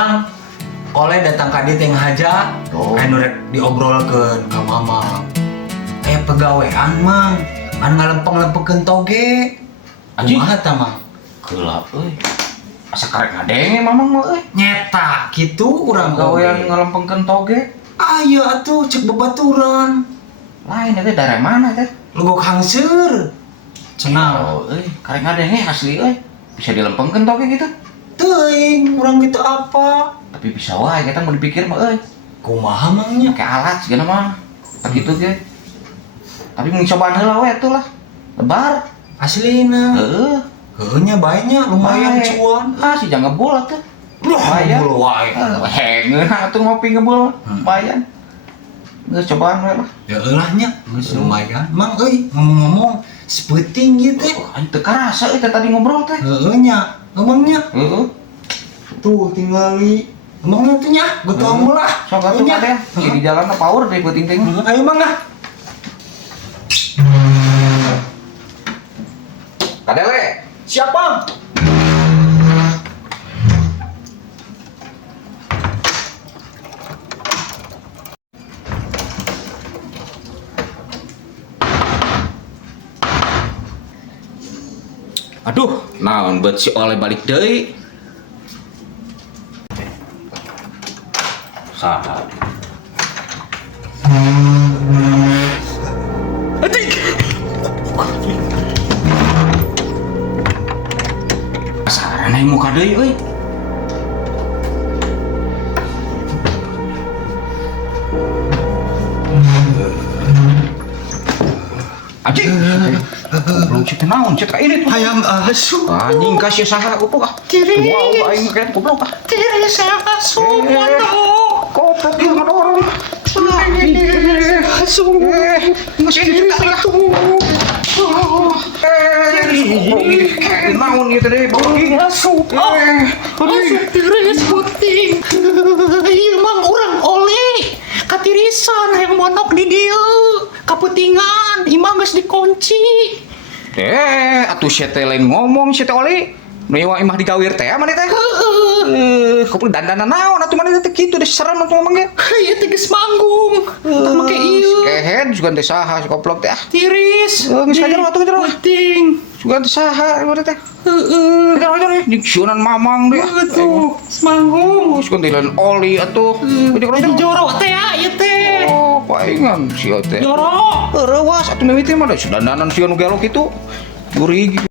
Mang, oleh datang ka dieu teh ngahaja, anu rek diobrolkeun ka Mama. Aya pegawean, Mang, anu ngalempeng-lempengkeun toge. Anjing. Kumaha tah, Mang? Gelap euy. Asa karek ngadenge mamang mah euy. Nyeta kitu urang Gawean ngalempengkeun toge. Aya atuh cek babaturan. Lain teh daerah mana teh? Lugok hangseur. Cenah. Oh, euy, karek ngadenge asli euy. Bisa dilempengkeun toge gitu. Teuing urang gitu apa? Tapi bisa wae kita mau dipikir mah euy. Kumaha mangnya? Pakai alat segala mah. Tak gitu ge. Tapi mun cobaan heula we atuh lah. Lebar. Aslina. Heeh. Heunya baenya lumayan Bae. cuan. Ah, si jangan ngebul atuh. Lumayan. Hengeun atuh ngopi ngebul. Lumayan. Geus cobaan we lah. Ya eulahnya, geus lumayan. Mang euy, ngomong-ngomong sepeuting ieu teh. Aing teu karasa euy teh tadi ngobrol teh. Heeh nya, ngomongnya. Heeh. Tuh tinggali. Ngomongnya tuh nya, betul lah. Sok atuh teh. Si di jalan mah power deh buat ting-ting. Ayo Mang ah. Kadele. Siap Bang. Aduh, naon bet si oleh balik deui. Saha? Adik. Saran aing muka deui euy. Adik. Belum cita naon cita ini tuh. Hayang asuh. Anjing kasih saha goblok ah. Tiris. Wow, aing mah kayak goblok ah. Tiris asuh waduh. Goblok ieu mah orang. Asuh. Masih cerita atuh. Naon ieu teh bagi Asuh. Asuh tiris puting. Ieu Mang urang oli. Katirisan hayang monok di dieu. Kaputingan, imah geus dikunci. atuh sia teh lain ngomong sia teh oli. Mewa imah digawir teh mana teh? Goblok dandanan naon atuh mana teh kitu deh serem atuh ngomong ge. Ieu teh geus manggung. Tah make ieu. Kehead juga teh saha si goblok teh ah. Tiris. Geus kajar atuh kajar. Puting. Juga teh saha mana teh? Heeh. Kajar diksionan mamang deh. Betul. Manggung. Geus ganti lain oli atuh. Jadi jorok teh ya, ieu teh. Oh, paingan sia teh. Jorok. Rewas atuh mimiti mah da dandanan sia nu gelok kitu. Gurih